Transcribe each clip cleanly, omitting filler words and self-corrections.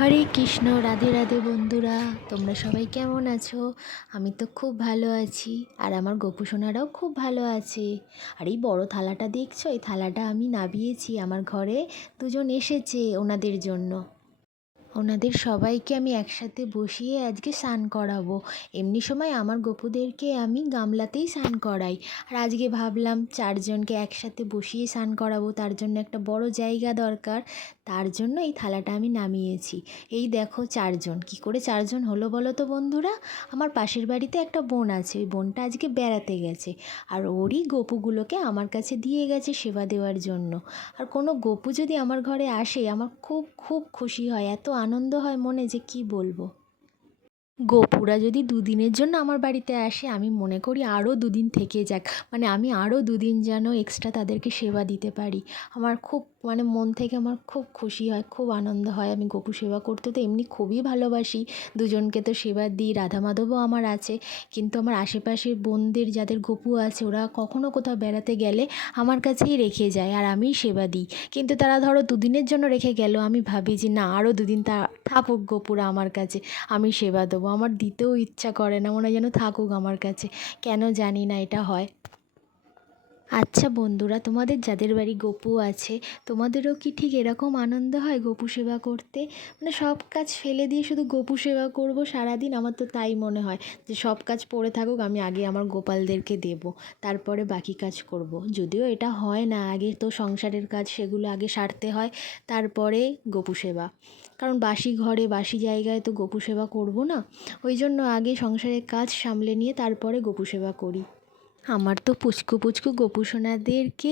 হরে কৃষ্ণ, রাধে রাধে বন্ধুরা। তোমরা সবাই কেমন আছো? আমি তো খুব ভালো আছি, আর আমার গোপু সোনারাও খুব ভালো আছে। আর এই বড় থালাটা দেখছো, এই থালাটা আমি নাবিয়েছি আমার ঘরে। দুজন এসেছে ওনাদের জন্য। ওনাদের সবাইকে আমি একসাথে বসিয়ে আজকে স্নান করাবো। এমনি সময় আমার গপুদেরকে আমি গামলাতেই স্নান করাই, আর আজকে ভাবলাম চারজনকে একসাথে বসিয়ে স্নান করাবো, তার জন্য একটা বড় জায়গা দরকার। তার জন্য এই থালাটা আমি নামিয়েছি। এই দেখো চারজন, কি করে চারজন হলো বলো তো বন্ধুরা? আমার পাশের বাড়িতে একটা বোন আছে, ওই বোনটা আজকে বেড়াতে গেছে, আর ওরই গপুগুলোকে আমার কাছে দিয়ে গেছে সেবা দেওয়ার জন্য। আর কোনো গপু যদি আমার ঘরে আসে, আমার খুব খুব খুশি হয়, এত আনন্দ হয় মনে যে কি বলবো। গোপুরা যদি দুদিনের জন্য আমার বাড়িতে আসে, আমি মনে করি আরও দুদিন থেকে যাক, মানে আমি আরও দুদিন যেন এক্সট্রা তাদেরকে সেবা দিতে পারি। আমার খুব মন থেকে আমার খুব খুশি হয়, খুব আনন্দ হয়। আমি গপু সেবা করতে তো এমনি খুবই ভালোবাসি, দুজনকে তো সেবা দিই, রাধা মাধবও আমার আছে। কিন্তু আমার আশেপাশের বোনদের যাদের গপু আছে, ওরা কখনো কোথাও বেড়াতে গেলে আমার কাছেই রেখে যায়, আর আমিই সেবা দিই। কিন্তু তারা ধরো দুদিনের জন্য রেখে গেল, আমি ভাবি যে না, আরও দুদিন থাকুক গপুরা আমার কাছে, আমি সেবা দেবো। আমার দিতেও ইচ্ছা করে না, মনে হয় যেন থাকুক আমার কাছে। কেন জানি না এটা হয়। আচ্ছা বন্ধুরা, তোমাদের যাদের বাড়ি গপু আছে, তোমাদেরও কি ঠিক এরকম আনন্দ হয় গপু সেবা করতে? সব কাজ ফেলে দিয়ে শুধু গপু সেবা করব সারাদিন? আমার তো তাই মনে হয় যে সব কাজ পড়ে থাকুক, আমি আগে আমার গোপালদেরকে দেব, তারপরে বাকি কাজ করব। যদিও এটা হয় না, আগে তো সংসারের কাজ সেগুলো আগে সারতে হয়, তারপরে গপু সেবা। কারণ বাসি ঘরে বাসি জায়গায় তো গপু সেবা করব না, ওই জন্য আগে সংসারের কাজ সামলে নিয়ে তারপরে গপু সেবা করি। আমার তো পুচকু পুচকু গোপু সোনাদেরকে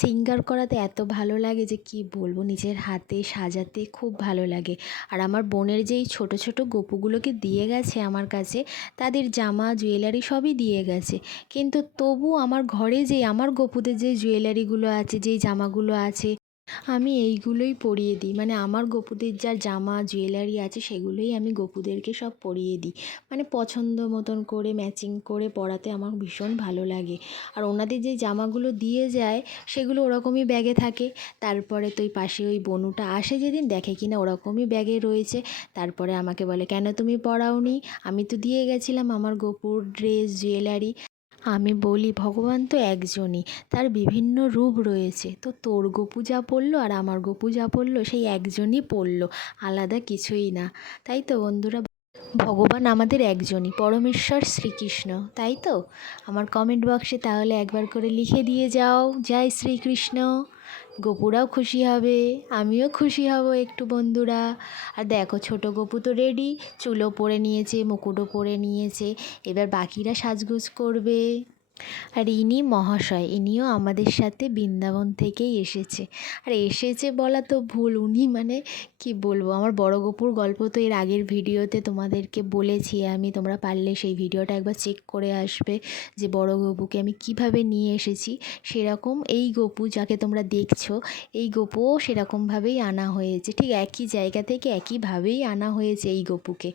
সিঙ্গার করাতে এত ভালো লাগে যে কি বলবো, নিজের হাতে সাজাতে খুব ভালো লাগে। আর আমার বোনের যেই ছোট ছোট গপুগুলোকে দিয়ে গেছে আমার কাছে, তাদের জামা জুয়েলারি সবই দিয়ে গেছে, কিন্তু তবু আমার ঘরে যে আমার গপুদের যে জুয়েলারিগুলো আছে, যেই জামাগুলো আছে, আমি এইগুলোই পরিয়ে দিই। আমার গপুদের যা জামা জুয়েলারি আছে সেগুলোই আমি গপুদেরকে সব পরিয়ে দিই। পছন্দ মতন করে ম্যাচিং করে পরাতে আমার ভীষণ ভালো লাগে। আর ওনাদের যে জামাগুলো দিয়ে যায়, সেগুলো ওরকমই ব্যাগে থাকে। তারপরে তো ওই পাশে ওই বনুটা আসে, যেদিন দেখে কিনা ওরকমই ব্যাগে রয়েছে, তারপরে আমাকে বলে, কেন তুমি পরাওনি? আমি তো দিয়ে গেছিলাম আমার গপুর ড্রেস জুয়েলারি। আমি বলি, ভগবান তো একজনই, তার বিভিন্ন রূপ রয়েছে, তো তোর গপু যা পড়লো আর আমার গপু যা পড়লো সেই একজনই পড়লো, আলাদা কিছুই না। তাই তো বন্ধুরা, ভগবান আমাদের একজনই, পরমেশ্বর শ্রীকৃষ্ণ, তাই তো? আমার কমেন্ট বক্সে তাহলে একবার করে লিখে দিয়ে যাও, জয় শ্রীকৃষ্ণ। গপুরাও খুশি হবে, আমিও খুশি হব একটু বন্ধুরা। আর দেখো, ছোট গপু তো রেডি, চুলও পরে নিয়েছে, মুকুটও পরে নিয়েছে, এবার বাকিরা সাজগোজ করবে। আর ইনি মহাশয়, ইনিও আমাদের সাথে বৃন্দাবন থেকেই এসেছে। আর এসেছে বলা তো ভুল, উনি কি বলবো, আমার বড় গপুর গল্প তো এর আগের ভিডিওতে তোমাদেরকে বলেছি আমি, তোমরা পারলে সেই ভিডিওটা একবার চেক করে আসবে, যে বড় গপুকে আমি কিভাবে নিয়ে এসেছি। সেরকম এই গপু যাকে তোমরা দেখছো, এই গপুও সেরকমভাবেই আনা হয়েছে, ঠিক একই জায়গা থেকে একইভাবেই আনা হয়েছে এই গপুকে।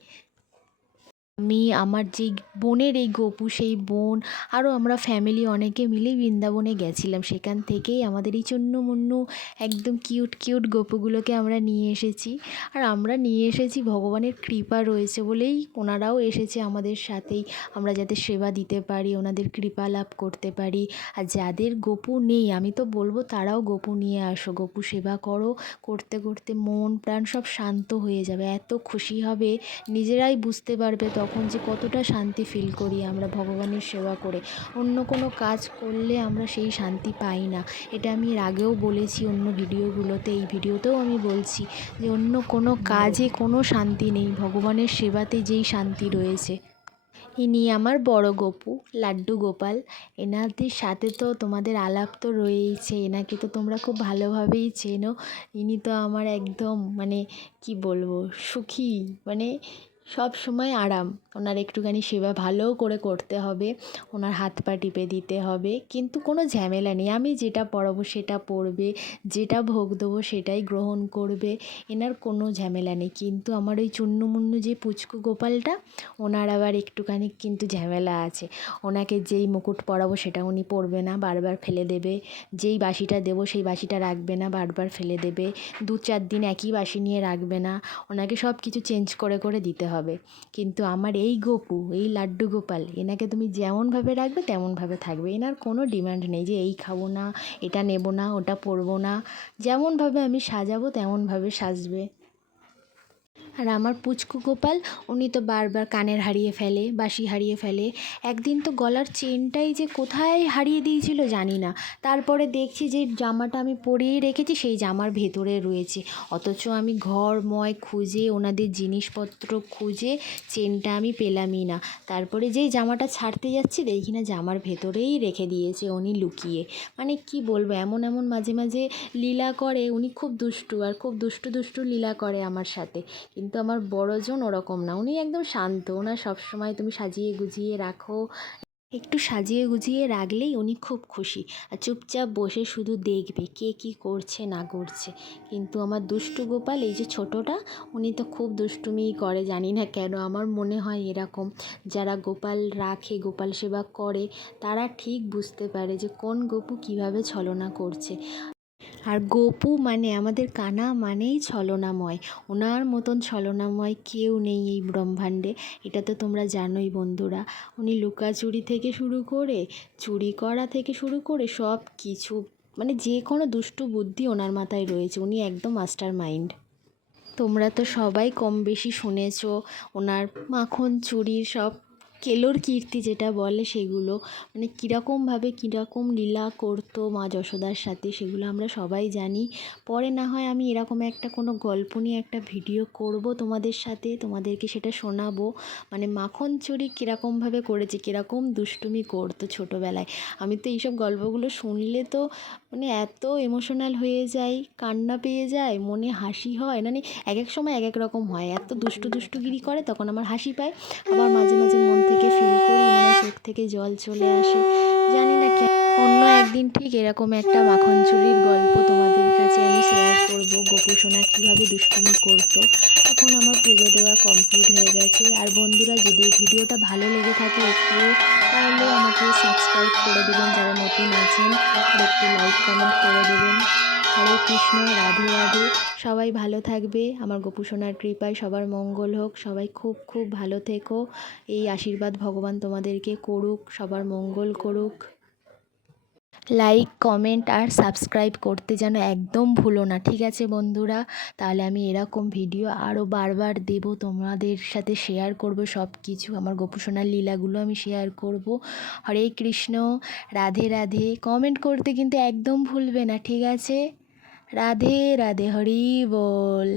আমি আমার যেই বোনের এই গপু, সেই বোন, আরও আমরা ফ্যামিলি অনেকে মিলে বৃন্দাবনে গেছিলাম, সেখান থেকেই আমাদের এই চন্নু একদম কিউট কিউট গপুগুলোকে আমরা নিয়ে এসেছি। আর আমরা নিয়ে এসেছি, ভগবানের কৃপা রয়েছে বলেই ওনারাও এসেছে আমাদের সাথেই, আমরা যাতে সেবা দিতে পারি, ওনাদের কৃপা লাভ করতে পারি। আর যাদের গপু নেই, আমি তো বলবো তারাও গপু নিয়ে আসো, গপু সেবা করো, করতে করতে মন প্রাণ সব শান্ত হয়ে যাবে, এত খুশি হবে, নিজেরাই বুঝতে পারবে তখন যে কতটা শান্তি ফিল করি আমরা ভগবানের সেবা করে। অন্য কোনো কাজ করলে আমরা সেই শান্তি পাই না, এটা আমি এর আগেও বলেছি অন্য ভিডিওগুলোতে, এই ভিডিওতেও আমি বলছি যে অন্য কোনো কাজে কোনো শান্তি নেই, ভগবানের সেবাতে যেই শান্তি রয়েছে। ইনি আমার বড় গপু, লাড্ডু গোপাল। এনাদের সাথে তো তোমাদের আলাপ তো রয়েইছে, এনাকে তো তোমরা খুব ভালোভাবেই চেনো। ইনি তো আমার একদম কি বলবো, সুখী, সব সময় আরাম। ওনার একটুখানি সেবা ভালো করে করতে হবে, ওনার হাত পা টিপে দিতে হবে, কিন্তু কোনো ঝামেলা নেই। আমি যেটা পড়াবো সেটা পড়বে, যেটা ভোগ দেবো সেটাই গ্রহণ করবে, এনার কোনো ঝামেলা নেই। কিন্তু আমার ওই চুন্নমুন্নু যে পুচকু গোপালটা, ওনার আবার একটুখানি কিন্তু ঝামেলা আছে। ওনাকে যেই মুকুট পরাবো সেটা উনি পরবে না, বারবার ফেলে দেবে। যেই বাঁশিটা দেবো সেই বাঁশিটা রাখবে না, বারবার ফেলে দেবে। 2-4 দিন একই বাঁশি নিয়ে রাখবে না, ওনাকে সব কিছু চেঞ্জ করে করে দিতে হবে। কিন্তু আমার এই গপু, এই লাড্ডু গোপাল, এনাকে তুমি যেমনভাবে রাখবে তেমনভাবে থাকবে। এনার কোনো ডিমান্ড নেই যে এই খাবো না, এটা নেবো না, ওটা পরবো না। যেমনভাবে আমি সাজাবো তেমনভাবে সাজবে। আর আমার পুচকু গোপাল, উনি তো বারবার কানের হারিয়ে ফেলে, বাঁশি হারিয়ে ফেলে। একদিন তো গলার চেনটাই যে কোথায় হারিয়ে দিয়েছিল জানি না। তারপরে দেখছি যে জামাটা আমি পরিয়ে রেখেছি সেই জামার ভেতরে রয়েছে, অথচ আমি ঘরময় খুঁজে ওনাদের জিনিসপত্র খুঁজে চেনটা আমি পেলামই না। তারপরে যেই জামাটা ছাড়তে যাচ্ছি দেখি না জামার ভেতরেই রেখে দিয়েছে উনি লুকিয়ে। মানে কি বলবো, এমন এমন মাঝে মাঝে লীলা করে উনি, খুব দুষ্টু, আর খুব দুষ্টু দুষ্টু লীলা করে আমার সাথে। কিন্তু আমার বড়জন ওরকম না, উনি একদম শান্ত। ওনার সবসময় তুমি সাজিয়ে গুজিয়ে রাখো, একটু সাজিয়ে গুজিয়ে রাখলেই উনি খুব খুশি, আর চুপচাপ বসে শুধু দেখবে কে কী করছে না করছে। কিন্তু আমার দুষ্টু গোপাল, এই যে ছোটোটা, উনি তো খুব দুষ্টুমিই করে, জানি না কেন। আমার মনে হয় এরকম, যারা গোপাল রাখে, গোপাল সেবা করে, তারা ঠিক বুঝতে পারে যে কোন গপু কীভাবে ছলনা করছে। আর গপু মানে আমাদের কানা মানেই ছলনাময়, ওনার মতন ছলনাময় কেউ নেই এই ব্রহ্মাণ্ডে। এটা তো তোমরা জানোই বন্ধুরা। উনি লুকাচুরি থেকে শুরু করে, চুরি করা থেকে শুরু করে সব কিছু, মানে যে কোনো দুষ্টু বুদ্ধি ওনার মাথায় রয়েছে। উনি একদম মাস্টার মাইন্ড। তোমরা তো সবাই কম বেশি শুনেছো ওনার মাখন চুরির সব কেলোর কীর্তি যেটা বলে সেগুলো, মানে কীরকমভাবে কীরকম লীলা করতো মা যশোদার সাথে, সেগুলো আমরা সবাই জানি। পরে না হয় আমি এরকম একটা কোনো গল্প নিয়ে একটা ভিডিও করব তোমাদের সাথে, তোমাদেরকে সেটা শোনাবো। মানে মাখন চুরি কীরকমভাবে করেছে, কীরকম দুষ্টুমি করতো ছোটোবেলায়। আমি তো এইসব গল্পগুলো শুনলে তো মানে এত ইমোশনাল হয়ে যাই, কান্না পেয়ে যায়, মনে হাসি হয়। মানে এক এক সময় এক এক রকম হয়, এত দুষ্টু দুষ্টুগিরি করে তখন আমার হাসি পায়, আবার মাঝে মাঝে মন থেকে ফিল করি, মানে চোখ থেকে জল চলে আসে, জানি না কেন। অন্য একদিন ঠিক এরকম একটা মাখন চুরির গল্প তোমাদের কাছে আমি শেয়ার করব, গোপু সোনা কীভাবে দুষ্টুমি করতো। এখন আমার পুজো দেওয়া কমপ্লিট হয়ে গেছে। আর বন্ধুরা, যদি এই ভিডিওটা ভালো লেগে থাকে একটুও, তাহলে আমাকে সাবস্ক্রাইব করে দেবেন যারা নতুন আছেন, আর একটু লাইক কমেন্ট করে দেবেন। হরে কৃষ্ণ, রাধে রাধে। সবাই ভালো থাকবে, আমার গোপু সোনার কৃপায় সবার মঙ্গল হোক। সবাই খুব খুব ভালো থেকো, এই আশীর্বাদ ভগবান তোমাদেরকে করুক, সবার মঙ্গল করুক। লাইক কমেন্ট আর সাবস্ক্রাইব করতে যেন একদম ভুলো না, ঠিক আছে বন্ধুরা? তাহলে আমি এরকম ভিডিও আরও বারবার দেব, তোমাদের সাথে শেয়ার করব সব কিছু, আমার গোপু সোনার লীলাগুলো আমি শেয়ার করব। হরে কৃষ্ণ, রাধে রাধে। কমেন্ট করতে কিন্তু একদম ভুলবে না, ঠিক আছে? রাধে রাধে, হরি বল।